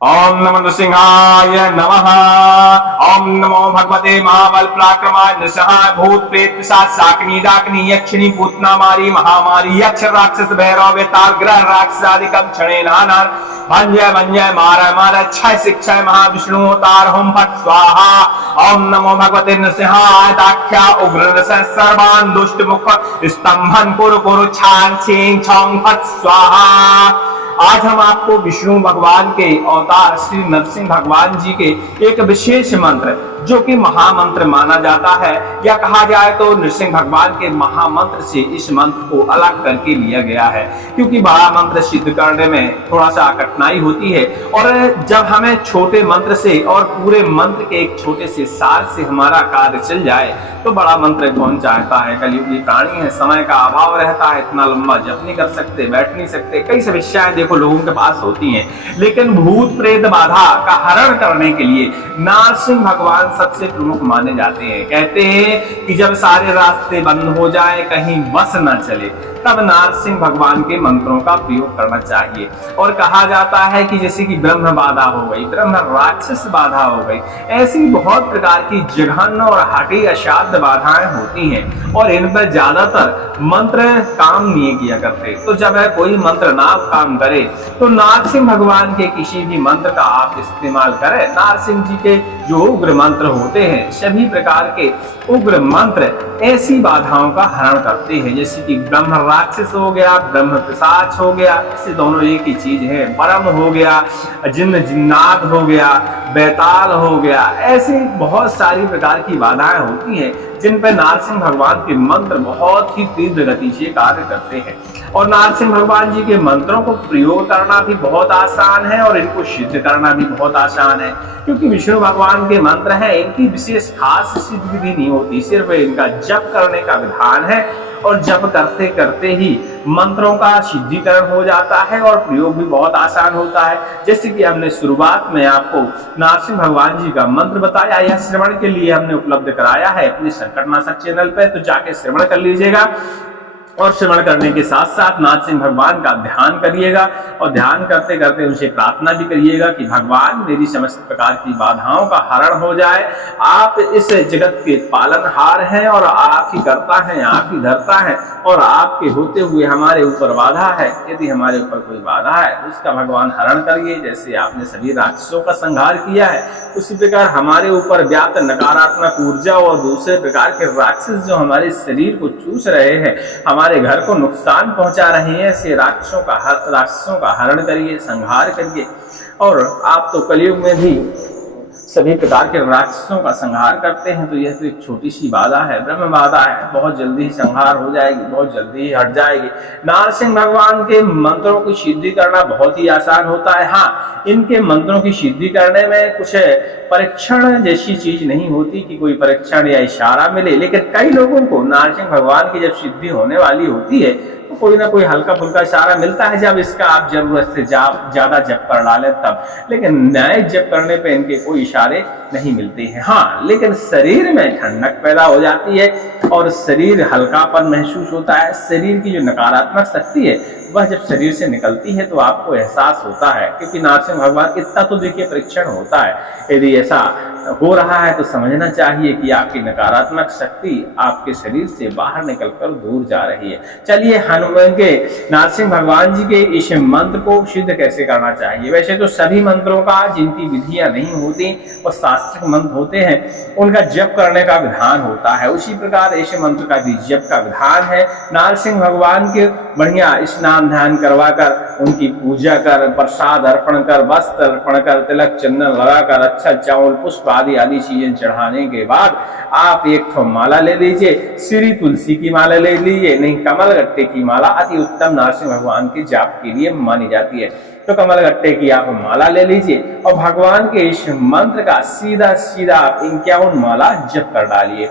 ओम नमो नृसिंहाय नमः। ओम नमो भगवते महाबल पराक्रमाय नृसिंहाय। भूत प्रेत पिशाच शाकिनी डाकिनी यक्षिणी पूतना मारी महामारी यक्ष राक्षस भैरव वेताल ग्रह राक्षस आदि कम क्षणे नानार भंजय भंजय मारय मारय क्षय शिक्षय महाविष्णु अवतार होम फट स्वाहा। ओम नमो भगवते नृसिंहाय दाख्या उग्र नृसिंह सर्वान् दुष्ट मुख स्तंभन कुरु कुरु छान छीं छौं फट स्वाहा। आज हम आपको विष्णु भगवान के अवतार श्री नरसिंह भगवान जी के एक विशेष मंत्र जो कि महामंत्र माना जाता है, या कहा जाए तो नरसिंह भगवान के महामंत्र से इस मंत्र को अलग करके लिया गया है, क्योंकि बड़ा मंत्र सिद्ध करने में थोड़ा सा कठिनाई होती है। और जब हमें छोटे मंत्र से और पूरे मंत्र के एक छोटे से सार से हमारा कार्य चल जाए तो बड़ा मंत्र कौन चाहता है। कलयुगी प्राणी है, समय का अभाव रहता है, इतना लंबा जप नहीं कर सकते, बैठ नहीं सकते, कई समस्याएं देखो लोगों के पास होती हैं। लेकिन भूत प्रेत बाधा का हरण करने के लिए नरसिंह भगवान सबसे प्रमुख माने जाते हैं। कहते हैं कि जब सारे रास्ते बंद हो जाए, कहीं बस न चले, तब नरसिंह भगवान के मंत्रों का प्रयोग करना चाहिए। और कहा जाता है कि जैसे कि ब्रह्म बाधा हो गई, ब्रह्म राक्षस बाधा हो गई, ऐसी बहुत प्रकार की जघन्य और हठी असाध्य बाधाएं होती हैं और इन पर ज्यादातर मंत्र काम नहीं किया करते। तो जब है कोई मंत्र ना काम करे तो नरसिंह भगवान के किसी भी मंत्र का आप इस्तेमाल करें। नरसिंह जी के जो उग्र मंत्र होते हैं, सभी प्रकार के उग्र मंत्र ऐसी बाधाओं का हरण करते हैं, जैसे कि ब्रह्म राक्षस हो गया, ब्रह्म पिशाच हो गया, इससे दोनों एक ही चीज है, परम हो गया, जिन्न जिन्नात हो गया, बैताल हो गया, ऐसी बहुत सारी प्रकार की बाधाएं होती हैं जिन पर नरसिंह भगवान के मंत्र बहुत ही तीव्र गति से कार्य करते हैं। और नरसिंह भगवान जी के मंत्रों को प्रयोग करना भी बहुत आसान है और इनको सिद्ध करना भी बहुत आसान है, क्योंकि विष्णु भगवान के मंत्र हैं, इनकी विशेष खास सिद्ध विधि नहीं होती, सिर्फ इनका जप करने का विधान है और जप करते करते ही मंत्रों का सिद्धीकरण हो जाता है और प्रयोग भी बहुत आसान होता है। जैसे कि हमने शुरुआत में आपको नरसिंह भगवान जी का मंत्र बताया, यह श्रवण के लिए हमने उपलब्ध कराया है अपने संकटनाशक चैनल पे, तो जाके श्रवण कर लीजिएगा। और श्रवण करने के साथ साथ नरसिंह भगवान का ध्यान करिएगा और ध्यान करते करते उनसे प्रार्थना भी करिएगा कि भगवान मेरी समस्त प्रकार की बाधाओं का हरण हो जाए। आप इस जगत के पालनहार हैं और आप ही करता है, आप ही धरता है, और आपके होते हुए हमारे ऊपर बाधा है। यदि हमारे ऊपर कोई बाधा है तो उसका भगवान हरण करिए। जैसे आपने सभी राक्षसों का संहार किया है, उसी प्रकार हमारे ऊपर व्याप्त नकारात्मक ऊर्जा और दूसरे प्रकार के राक्षस जो हमारे शरीर को चूस रहे हैं, हमारे घर को नुकसान पहुंचा रहे हैं, ऐसे राक्षसों का हरण करिए, संहार करिए। और आप तो कलयुग में भी सभी प्रकार के राक्षसों का संहार करते हैं, तो यह तो एक छोटी सी बाधा है, ब्रह्म बाधा है, बहुत जल्दी ही संहार हो जाएगी, बहुत जल्दी ही हट जाएगी। नरसिंह भगवान के मंत्रों की सिद्धि करना बहुत ही आसान होता है। हाँ, इनके मंत्रों की सिद्धि करने में कुछ परीक्षण जैसी चीज नहीं होती कि कोई परीक्षण या इशारा मिले, लेकिन कई लोगों को नरसिंह भगवान की जब सिद्धि होने वाली होती है तो कोई ना कोई हल्का फुल्का इशारा मिलता है, जब इसका आप जरूरत से ज्यादा जप कर डालें तब। लेकिन नए जप करने पे इनके कोई इशारे नहीं मिलते हैं। हाँ, लेकिन शरीर में ठंडक पैदा हो जाती है और शरीर हल्कापन महसूस होता है। शरीर की जो नकारात्मक शक्ति है वह जब शरीर से निकलती है तो आपको एहसास होता है, क्योंकि नरसिंह भगवान इतना तो देखिए परीक्षण होता है। यदि ऐसा हो रहा है तो समझना चाहिए कि आपकी नकारात्मक शक्ति आपके शरीर से बाहर निकलकर दूर जा रही है। चलिए हनुमान के नरसिंह भगवान जी के इस मंत्र को सिद्ध कैसे करना चाहिए। वैसे तो सभी मंत्रों का जिनकी विधियां नहीं होती और शास्त्रिक मंत्र होते हैं उनका जप करने का विधान होता है, उसी प्रकार इस मंत्र का भी जप का विधान है। नरसिंह भगवान के बढ़िया स्नान ध्यान करवा कर उनकी पूजा कर, प्रसाद अर्पण कर, वस्त्र अर्पण कर, तिलक चंदन लगाकर, अच्छा चावल पुष्प आदि चीजें चढ़ाने के बाद आप एक ठो माला ले लीजिए। श्री तुलसी की माला ले लीजिए, नहीं कमल गट्टे की माला अति उत्तम नरसिंह भगवान के जाप के लिए मानी जाती है, तो कमल गट्टे की आप माला ले लीजिए और भगवान के इस मंत्र का सीधा सीधा 51 माला जप कर डालिए।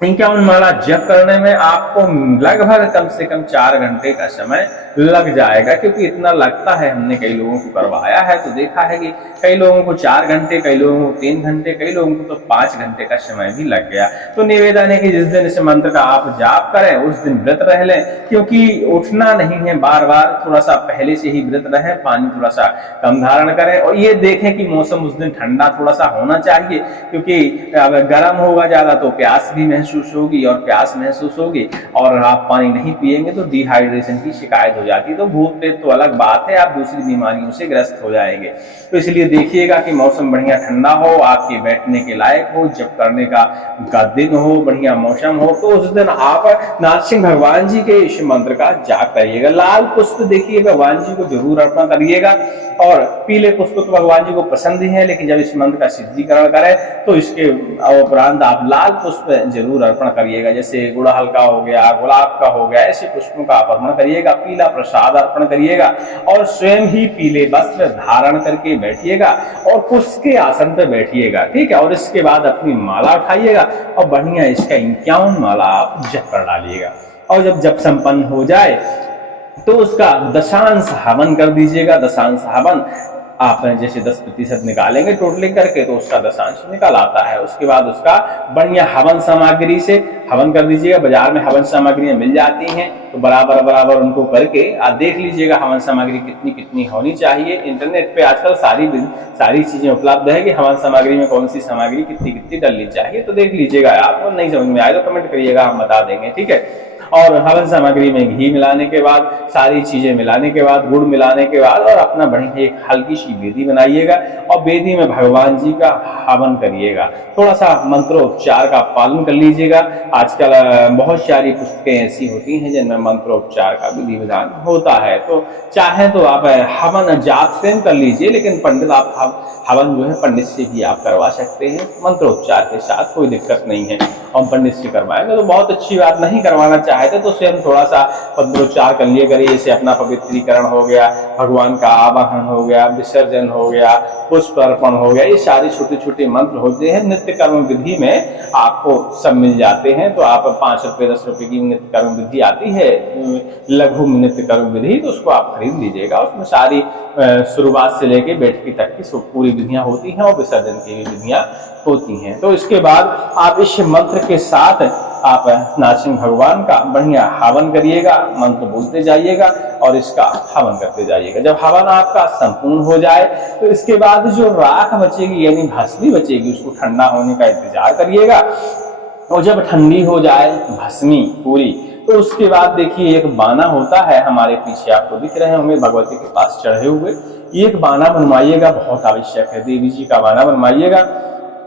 51 माला जप करने में आपको लगभग कम से कम 4 घंटे का समय लग जाएगा, क्योंकि इतना लगता है। हमने कई लोगों को करवाया है तो देखा है कि कई लोगों को 4 घंटे, कई लोगों को 3 घंटे, कई लोगों को तो 5 घंटे का समय भी लग गया। तो निवेदन है कि जिस दिन इस मंत्र का आप जाप करें उस दिन व्रत रह लें, क्योंकि उठना नहीं है बार बार, थोड़ा सा पहले से ही व्रत रहें, पानी थोड़ा सा कम धारण करें और ये देखें कि मौसम उस दिन ठंडा थोड़ा सा होना चाहिए, क्योंकि अगर गर्म होगा ज्यादा तो प्यास भी महसूस होगी, और प्यास महसूस होगी और आप पानी नहीं पिएंगे तो डिहाइड्रेशन की शिकायत हो जाती है। तो भूत प्रेत तो अलग बात है, आप दूसरी बीमारियों से ग्रस्त हो जाएंगे। तो इसलिए देखिएगा कि मौसम बढ़िया ठंडा हो, आपके बैठने के लायक हो, जप करने का दिन हो, बढ़िया मौसम हो, तो उस दिन आप नरसिंह भगवान जी के इस मंत्र का जाप करिएगा। लाल पुष्प देखिए भगवान जी को जरूर अर्पण करिएगा, और पीले पुष्प तो भगवान जी को पसंद ही है, लेकिन जब इस मंत्र का सिद्धीकरण करें तो इसके उपरांत आप लाल पुष्प जरूर अर्पण करिएगा, जैसे गुड़हल का हो गया, गुलाब का हो गया, ऐसे पुष्पों का आप अर्पण करिएगा। पीला प्रसाद अर्पण करिएगा और स्वयं ही पीले वस्त्र धारण करके बैठिएगा और पुष्प के आसन पर बैठिएगा, ठीक है। और इसके बाद अपनी माला उठाइएगा और बढ़िया इसका 51 माला आप जप कर डालिएगा, और जब जप संपन्न हो जाए तो उसका दशांश हवन कर दीजिएगा। दशांश हवन आप जैसे 10% निकालेंगे टोटलिंग करके तो उसका दशांश निकल आता है। उसके बाद उसका बढ़िया हवन सामग्री से हवन कर दीजिएगा। बाजार में हवन सामग्रियां मिल जाती हैं तो बराबर बराबर उनको करके आप देख लीजिएगा हवन सामग्री कितनी कितनी होनी चाहिए। इंटरनेट पे आजकल सारी चीजें उपलब्ध है कि हवन सामग्री में कौन सी सामग्री कितनी कितनी डलनी चाहिए, तो देख लीजिएगा। आपको नहीं समझ में आए तो कमेंट करिएगा, हम बता देंगे, ठीक है। और हवन सामग्री में घी मिलाने के बाद, सारी चीजें मिलाने के बाद, गुड़ मिलाने के बाद और अपना बढ़िया एक हल्की सी वेदी बनाइएगा और वेदी में भगवान जी का हवन करिएगा। थोड़ा सा मंत्रोच्चार का पालन कर लीजिएगा। आजकल बहुत सारी पुस्तकें ऐसी होती हैं जिनमें मंत्रोच्चार का विधि विधान होता है, तो चाहे तो आप हवन जाप स्वयं कर लीजिए, लेकिन पंडित आप हवन जो है पंडित से भी आप करवा सकते हैं मंत्रोच्चार के साथ, कोई दिक्कत नहीं है। हम पंडित से करवाएंगे तो बहुत अच्छी बात, नहीं करवाना चाहते तो स्वयं थोड़ा सा मंत्रोच्चार कर लिया करिए। जैसे अपना पवित्रीकरण हो गया, भगवान का आवाहन हो गया, विसर्जन हो गया, पुष्प अर्पण हो गया, ये सारे छोटे छोटे मंत्र होते हैं। नित्य कर्म विधि में आपको सब मिल जाते हैं, तो आप 5 रुपए 10 रुपए की नित्य कर्म विधि आती है, लघु नित्य कर्म विधि, तो उसको आप खरीद लीजिएगा। उसमें सारी शुरुआत से लेके बैठकी तक की पूरी विधियां होती हैं और विसर्जन की भी विधियां होती हैं। तो इसके बाद आप इस मंत्र के साथ आप नरसिंह भगवान का बढ़िया हवन करिएगा, मंत्र बोलते जाइएगा और इसका हवन करते जाइएगा। जब हवन आपका संपूर्ण हो जाए तो इसके बाद जो राख बचेगी यानी भस्मी बचेगी, उसको ठंडा होने का इंतजार करिएगा। और जब ठंडी हो जाए भस्मी पूरी, तो उसके बाद देखिए एक बाना होता है, हमारे पीछे आपको दिख रहे होंगे भगवती के पास चढ़े हुए, एक बाना बनवाइएगा, बहुत आवश्यक है। देवी जी का बाना बनवाइएगा।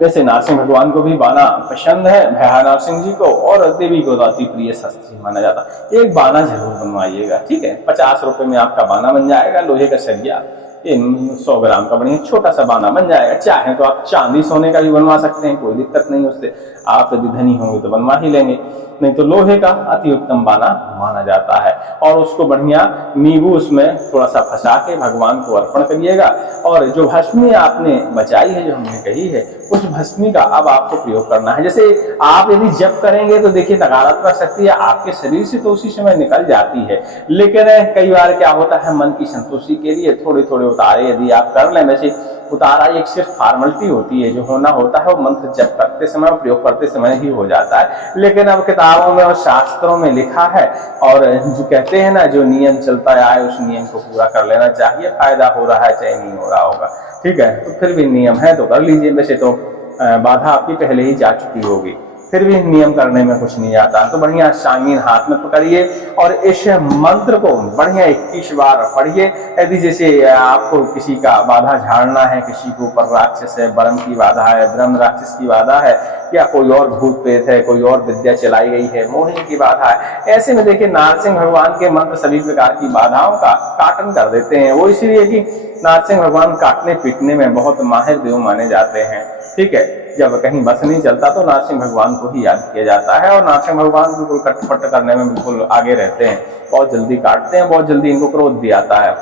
जैसे नरसिंह भगवान को भी बाना पसंद है, भैया नरसिंह जी को, और देवी को अति प्रिय शस्त्र माना जाता है। एक बाना जरूर बनवाइएगा, ठीक है। 50 रुपए में आपका बाना बन जाएगा। लोहे का सरिया 100 ग्राम का बढ़िया छोटा सा बाना बन जाएगा। चाहे तो आप चांदी सोने का भी बनवा सकते हैं, कोई दिक्कत नहीं उससे। आप यदि धनी होंगे तो बनवा ही लेंगे, नहीं तो लोहे का अति उत्तम बाना माना जाता है। और उसको बढ़िया नींबू उसमें थोड़ा सा फंसा के भगवान को अर्पण करिएगा। और जो भस्मी आपने बचाई है, जो हमने कही है, उस भस्मी का अब आपको प्रयोग करना है। जैसे आप यदि जप करेंगे तो देखिए नकारात्मक शक्ति आपके शरीर से तो उसी समय निकल जाती है, लेकिन कई बार क्या होता है, मन की संतुष्टि के लिए थोड़े थोड़े उतारे यदि आप कर लें, वैसे उतारा एक सिर्फ फॉर्मेलिटी होती है, जो होना होता है वो मंत्र जप करते समय, प्रयोग करते समय ही हो जाता है। लेकिन अब किताबों में और शास्त्रों में लिखा है, और जो कहते हैं ना, जो नियम चलता आए उस नियम को पूरा कर लेना चाहिए। फायदा हो रहा है चाहे नहीं हो रहा होगा, ठीक है। तो फिर भी नियम है तो कर लीजिए। वैसे तो बाधा आपकी पहले ही जा चुकी होगी, फिर भी नियम करने में कुछ नहीं आता। तो बढ़िया शांगीन हाथ में पकड़िए और इस मंत्र को बढ़िया 21 बार पढ़िए। यदि जैसे आपको किसी का बाधा झाड़ना है, किसी के ऊपर राक्षस है, ब्रह्म की बाधा है, ब्रह्म राक्षस की बाधा है, या कोई और भूत प्रेत है, कोई और विद्या चलाई गई है, मोहिनी की बाधा है, ऐसे में देखिए नरसिंह भगवान के मंत्र सभी प्रकार की बाधाओं का काटन कर देते हैं। वो इसलिए कि नरसिंह भगवान काटने पीटने में बहुत माहिर देव माने जाते हैं, ठीक है। जब कहीं बस नहीं चलता तो नरसिंह भगवान को ही याद किया जाता है, और नरसिंह भगवान बिल्कुल कटपट करने में बिल्कुल आगे रहते हैं, बहुत जल्दी काटते हैं, बहुत जल्दी इनको क्रोध भी आता है।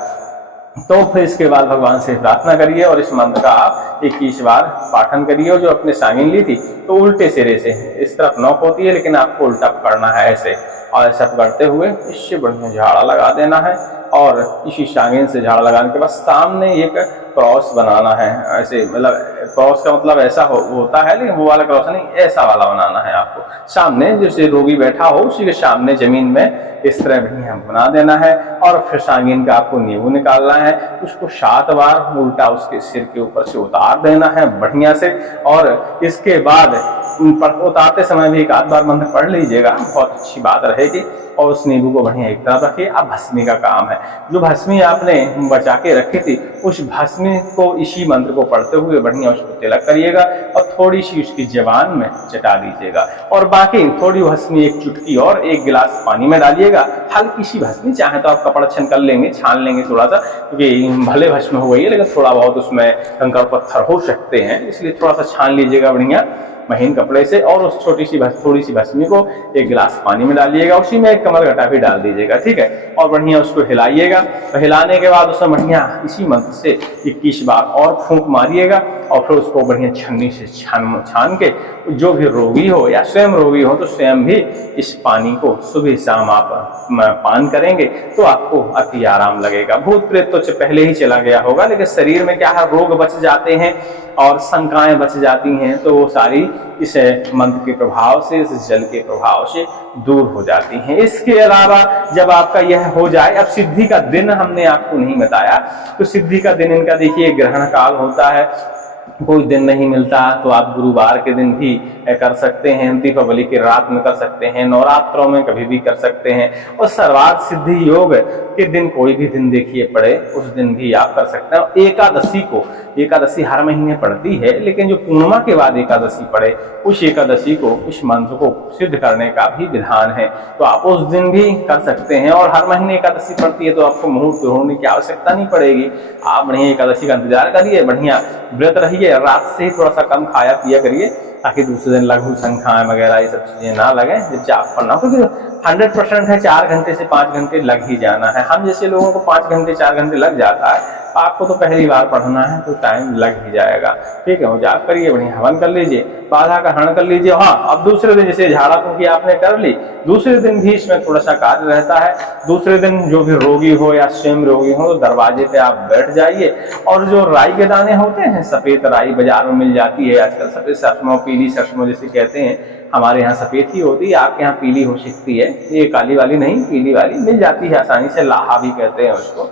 तो फिर इसके बाद भगवान से प्रार्थना करिए और इस मंत्र का आप 21 बार पाठन करिए। और जो अपने सांगिन ली थी तो उल्टे सिरे से, इस तरफ नोक होती है लेकिन आपको उल्टा पकड़ना है ऐसे, और ऐसा पकड़ते हुए इससे बढ़िया झाड़ा लगा देना है। और इसी सांगिन से झाड़ा लगाने के बाद सामने एक क्रॉस बनाना है, ऐसे मतलब क्रॉस का मतलब ऐसा होता है, लेकिन वो वाला क्रॉस नहीं, ऐसा वाला बनाना है आपको। सामने जैसे रोगी बैठा हो उसी के सामने जमीन में इस तरह बढ़िया बना देना है। और फिर सांगिन का आपको नींबू निकालना है, उसको 7 बार उल्टा उसके सिर के ऊपर से उतार देना है बढ़िया से। और इसके बाद उतारते समय भी एक आध बार मंत्र पढ़ लीजिएगा, बहुत अच्छी बात रहेगी। और उस नींबू को बढ़िया एक तरफ रखिए। अब भस्मी का काम है, जो भस्मी आपने बचा के रखी थी उस भस्मी को इसी मंत्र को पढ़ते हुए बढ़िया उसको तिलक करिएगा और थोड़ी सी उसकी जबान में चटा दीजिएगा। और बाकी थोड़ी भस्मी एक चुटकी और 1 गिलास पानी में डालिएगा, हल्की सी भस्मी, चाहे तो आप कपड़ा छन कर लेंगे, छान लेंगे थोड़ा सा, क्योंकि भले भस्म हो गई है लेकिन थोड़ा बहुत उसमें कंकड़ पत्थर हो सकते हैं, इसलिए थोड़ा सा छान लीजिएगा बढ़िया महीन कपड़े से। और उस थोड़ी सी भस्मी को 1 गिलास पानी में डालिएगा, उसी में 1 कमर घटा भी डाल दीजिएगा, ठीक है। और बढ़िया उसको हिलाइएगा। तो हिलाने के बाद उसमें बढ़िया इसी मंत्र से 21 बार और फूंक मारिएगा। और फिर उसको बढ़िया छन्नी से छान के, जो भी रोगी हो या स्वयं रोगी हो तो स्वयं भी इस पानी को सुबह शाम आप पान करेंगे तो आपको अति आराम लगेगा। भूत प्रेत तो पहले ही चला गया होगा, लेकिन शरीर में क्या है, रोग बच जाते हैं और शंकाएं बच जाती हैं, तो वो सारी इस मंत्र के प्रभाव से, इस जल के प्रभाव से दूर हो जाती हैं। इसके अलावा जब आपका यह हो जाए, अब सिद्धि का दिन हमने आपको नहीं बताया, तो सिद्धि का दिन इनका देखिए ग्रहण काल होता है, कोई दिन नहीं मिलता तो आप गुरुवार के दिन भी कर सकते हैं, दीपावली की रात में कर सकते हैं, नवरात्रों में कभी भी कर सकते हैं। और सर्वार्थ सिद्धि योग के दिन कोई भी दिन देखिए पड़े उस दिन भी आप कर सकते हैं। एकादशी हर महीने पड़ती है, लेकिन जो पूर्णिमा के बाद एकादशी पड़े उस एकादशी को, इस मंत्र को सिद्ध करने का भी विधान है, तो आप उस दिन भी कर सकते हैं। और हर महीने एकादशी पड़ती है तो आपको मुहूर्त ढूंढने की आवश्यकता नहीं पड़ेगी, आप बढ़िया एकादशी का इंतजार करिए, बढ़िया व्रत रहिए, रात से ही थोड़ा सा कम खाया पिया करिए ताकि दूसरे दिन लघु संख्याएं वगैरह ये सब चीजें ना लगे जब जाप पढ़ना हो, क्योंकि 100% है 4 घंटे से 5 घंटे लग ही जाना है। हम जैसे लोगों को 5 घंटे 4 घंटे लग जाता है, आपको तो पहली बार पढ़ना है तो टाइम लग ही जाएगा, ठीक है। वो जाप करिए, बढ़िया हवन कर लीजिए, बाधा का हरण कर लीजिए। हाँ, अब दूसरे दिन जैसे झाड़ा फूंकी आपने कर ली, दूसरे दिन भी इसमें थोड़ा सा कार्य रहता है। दूसरे दिन जो भी रोगी हो या स्वयं रोगी हो तो दरवाजे पे आप बैठ जाइए, और जो राई के दाने होते हैं, सफेद राई बाजार में मिल जाती है आजकल, सफेद सरसों, पीली सरसों जिसे कहते हैं, हमारे यहाँ सफेद ही होती है, आपके यहाँ पीली हो सकती है, ये काली वाली नहीं, पीली वाली मिल जाती है आसानी से, लाहा भी कहते हैं उसको।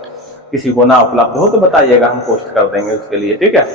किसी को ना उपलब्ध हो तो बताइएगा, हम पोस्ट कर देंगे उसके लिए, ठीक है।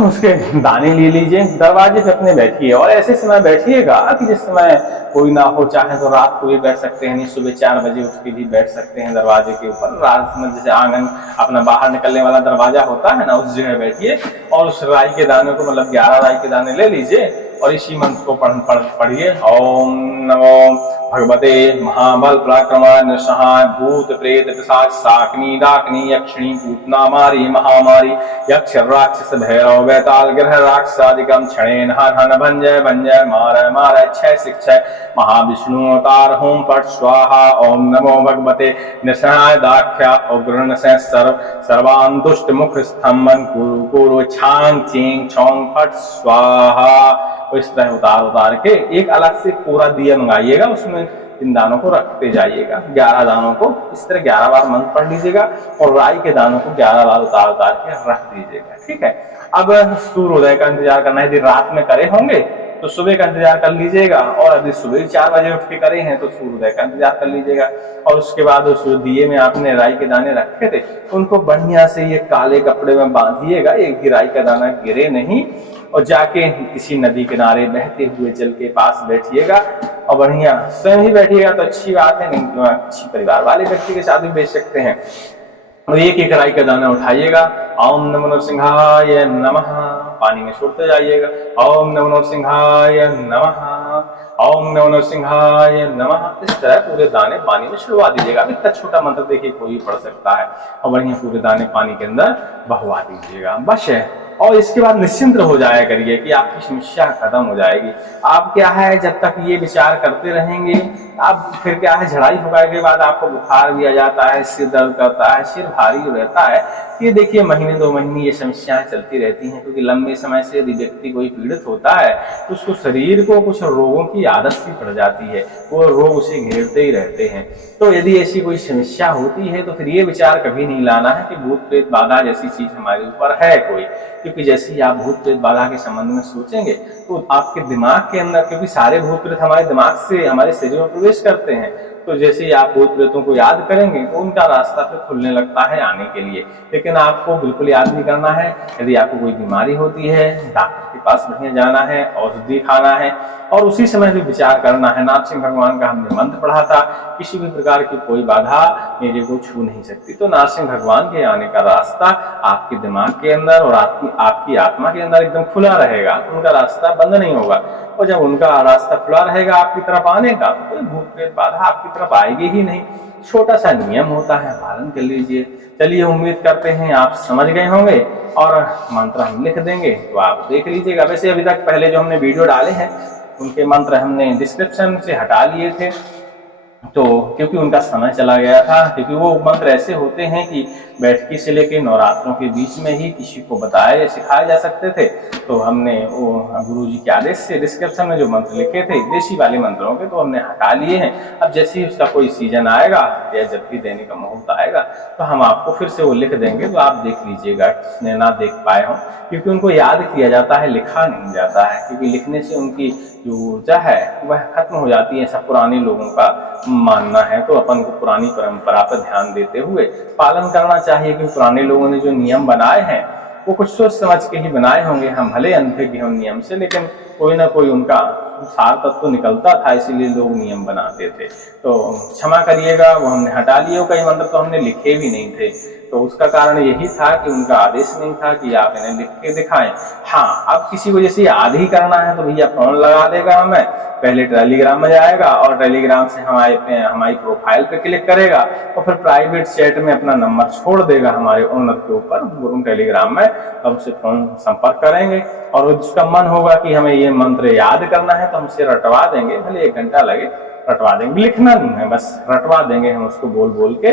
उसके दाने ले लीजिए, दरवाजे पे अपने बैठिए, और ऐसे समय बैठिएगा कि जिस समय कोई ना हो, चाहे तो रात को भी बैठ सकते हैं, नहीं सुबह 4 बजे उठ के भी बैठ सकते हैं दरवाजे के ऊपर, रात में जैसे आंगन अपना बाहर निकलने वाला दरवाजा होता है ना, उस जगह बैठिए और उस राई के दाने को, मतलब 11 राई के दाने ले लीजिए और इसी मंत्र को पढ़िए। ओम नमो भगवते महाबल पराक्रमाय सहाय भूत प्रेत पिशाच शाकिनी डाकिनी यक्षिणी पूतना मारी महामारी यक्ष राक्षस भैरव बैताल ग्रह राक्षसादिकम क्षणेन हर हन भंजय भंजय मारय मारय क्षय शिक्षय महाविष्णु अवतार होम पट स्वाहा। ओम नमो भगवते निशाय दाख्या उग्र से सर्वान् दुष्ट मुख स्तंभन कुरु कुरु छांग चींग छोंग फट स्वाहा। इस तरह उतार के एक अलग से पूरा दिया मंगाइएगा, उसमें इन दानों को रखते जाइएगा, 11 दानों को इस तरह 11 बार मंत्र पढ़ लीजिएगा और राई के दानों को 11 बार उतार के रख दीजिएगा, ठीक है। अब सूर्योदय का इंतजार करना है, यदि रात में करे होंगे तो सुबह का इंतजार कर लीजिएगा, और यदि सुबह 4 बजे उठ के करे हैं तो सूर्योदय का इंतजार कर लीजिएगा। और उसके बाद उस दिए में आपने राई के दाने रखे थे उनको बढ़िया से ये काले कपड़े में बांधिएगा, एक भी राई का दाना गिरे नहीं, और जाके किसी नदी किनारे बहते हुए जल के पास बैठिएगा और बढ़िया स्वयं ही बैठिएगा तो अच्छी बात है, नहीं तो अच्छी परिवार वाले व्यक्ति के साथ भी बैठ सकते हैं। और एक राई का दाना उठाइएगा, ओम नमो नरसिंहाय नमः, पानी में छोड़ते जाइएगा, ओम नमो नरसिंहाय नमः, ओम नमो नरसिंहाय नमः। इस तरह पूरे दाने पानी में छिड़वा दीजिएगा। अब इतना छोटा मंत्र देखिए कोई भी पढ़ सकता है, और बढ़िया पूरे दाने पानी के अंदर बहवा दीजिएगा। बस है, और इसके बाद निश्चिंत हो जाया करिए कि आपकी समस्या खत्म हो जाएगी। आप क्या है, जब तक ये विचार करते रहेंगे, आप फिर क्या है, झड़ाई फुकाई के बाद आपको बुखार भी आ जाता है, सिर दर्द करता है, सिर भारी रहता है। ये देखिए महीने 2 महीने ये समस्याएं चलती रहती हैं, क्योंकि लंबे समय से यदि व्यक्ति कोई पीड़ित होता है तो उसको शरीर को कुछ रोगों की आदत सी पड़ जाती है, वो रोग उसे घेरते ही रहते हैं। तो यदि ऐसी कोई समस्या होती है तो फिर ये विचार कभी नहीं लाना है कि भूत प्रेत बाधा जैसी चीज हमारे ऊपर है कोई, क्योंकि जैसे ही आप भूत प्रेत बाधा के संबंध में सोचेंगे तो आपके दिमाग के अंदर, क्योंकि सारे भूत प्रेत हमारे दिमाग से हमारे शरीर में प्रवेश करते हैं, तो जैसे ही आप भूत प्रेतों को याद करेंगे तो उनका रास्ता फिर खुलने लगता है आने के लिए। लेकिन आपको बिल्कुल याद नहीं करना है। यदि आपको कोई बीमारी होती है, डॉक्टर के पास बढ़िया जाना है, औषधि खाना है और उसी समय भी विचार करना है। नाथ सिंह भगवान का हमने मंत्र पढ़ा था, किसी भी प्रकार की कोई बाधा मेरे को छू नहीं सकती। तो नाथ सिंह भगवान के आने का रास्ता आपके दिमाग के अंदर और आपकी आत्मा के अंदर एकदम खुला रहेगा, उनका रास्ता बंद नहीं होगा। और जब उनका रास्ता खुला रहेगा आपकी तरफ आने का, तो कोई भूत प्रेत बाधा आपकी तरफ आएगी ही नहीं। छोटा सा नियम होता है, पालन कर लीजिए। चलिए, उम्मीद करते हैं आप समझ गए होंगे और मंत्र हम लिख देंगे तो आप देख लीजिएगा। वैसे अभी तक पहले जो हमने वीडियो डाले हैं उनके मंत्र हमने डिस्क्रिप्शन से हटा लिए थे, तो क्योंकि उनका समय चला गया था, क्योंकि वो मंत्र ऐसे होते हैं कि बैठकी से लेकर नवरात्रों के बीच में ही किसी को बताए या सिखाए जा सकते थे। तो हमने वो गुरु जी के आदेश से डिस्क्रिप्शन में जो मंत्र लिखे थे देशी वाले मंत्रों के, तो हमने हटा लिए हैं। अब जैसे ही उसका कोई सीजन आएगा या जब भी देने का मुहूर्त आएगा तो हम आपको फिर से वो लिख देंगे, तो आप देख लीजिएगा, जिसने ना देख पाए हों, क्योंकि उनको याद किया जाता है, लिखा नहीं जाता है, क्योंकि लिखने से उनकी जो ऊर्जा है वह खत्म हो जाती है, ऐसा पुराने लोगों का मानना है। तो अपन को पुरानी परंपरा पर ध्यान देते हुए पालन करना चाहिए, कि पुराने लोगों ने जो नियम बनाए हैं वो कुछ सोच समझ के ही बनाए होंगे। हम भले अनभिज्ञ हों नियम से, लेकिन कोई ना कोई उनका सार तत्व तो निकलता था, इसीलिए लोग नियम बनाते थे। तो क्षमा करिएगा, वो हमने हटा लिए। कई मंत्र तो हमने लिखे भी नहीं थे, तो उसका कारण यही था कि उनका आदेश नहीं था कि आप इन्हें लिख के दिखाएं। हाँ, अब किसी को जैसे याद ही करना है तो भैया फोन लगा देगा हमें, पहले टेलीग्राम में जाएगा और टेलीग्राम से हमारी प्रोफाइल पे क्लिक करेगा और फिर प्राइवेट चैट में अपना नंबर छोड़ देगा हमारे ओनर के ऊपर टेलीग्राम में, अब उससे फोन संपर्क करेंगे और उसका मन होगा कि हमें ये मंत्र याद करना है तो हमसे रटवा देंगे, भले 1 घंटा लगे, रटवा देंगे। लिखना नहीं है, बस रटवा देंगे, हम उसको बोल बोल के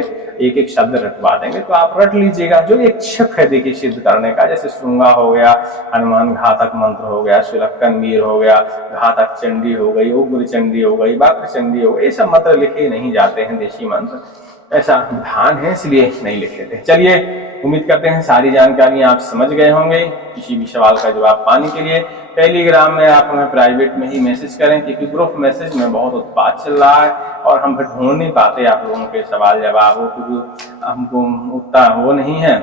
एक एक शब्द रटवा देंगे। तो आप रट लीजिएगा। जो इच्छुक है देखिए सिद्ध करने का, जैसे श्रृंगा हो गया, हनुमान घातक मंत्र हो गया, सुलक्षण वीर हो गया, घातक चंडी हो गई, उग्र चंडी हो गई, वक्र चंडी हो गई, ये सब मंत्र लिखे नहीं जाते हैं, देशी मंत्र ऐसा विधान है, इसलिए नहीं लिखे थे। चलिए, उम्मीद करते हैं सारी जानकारी आप समझ गए होंगे। किसी भी सवाल का जवाब पाने के लिए टेलीग्राम में आप हमें प्राइवेट में ही मैसेज करें, क्योंकि ग्रुप मैसेज में बहुत उत्पात चल रहा है और हम फिर ढूंढ नहीं पाते आप लोगों के सवाल जवाब, क्योंकि हमको उतना वो नहीं है,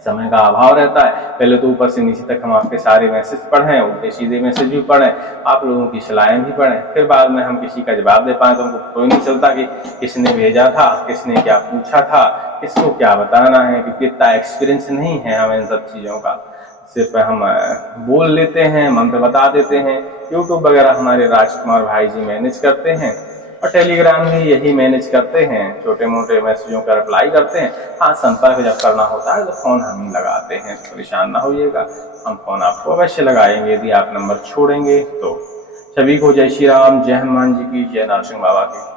समय का अभाव रहता है। पहले तो ऊपर से नीचे तक हम आपके सारे मैसेज पढ़ें, उल्टे सीधे मैसेज भी पढ़ें, आप लोगों की सलाहें भी पढ़ें, फिर बाद में हम किसी का जवाब दे पाए तो हमको कोई नहीं चलता कि किसने भेजा था, किसने क्या पूछा था, किसको क्या बताना है, क्योंकि इतना एक्सपीरियंस नहीं है हमें इन सब चीज़ों का। सिर्फ हम बोल लेते हैं, मंत्र बता देते हैं। यूट्यूब वगैरह हमारे राजकुमार भाई जी मैनेज करते हैं और टेलीग्राम भी यही मैनेज करते हैं, छोटे मोटे मैसेजों का रिप्लाई करते हैं। हाँ, संपर्क जब करना होता है तो फोन हम ही लगाते हैं, परेशान ना होइएगा, हम फोन आपको अवश्य लगाएंगे यदि आप नंबर छोड़ेंगे तो। सभी को जय श्री राम, जय हनुमान जी की, जय नरसिंह बाबा की।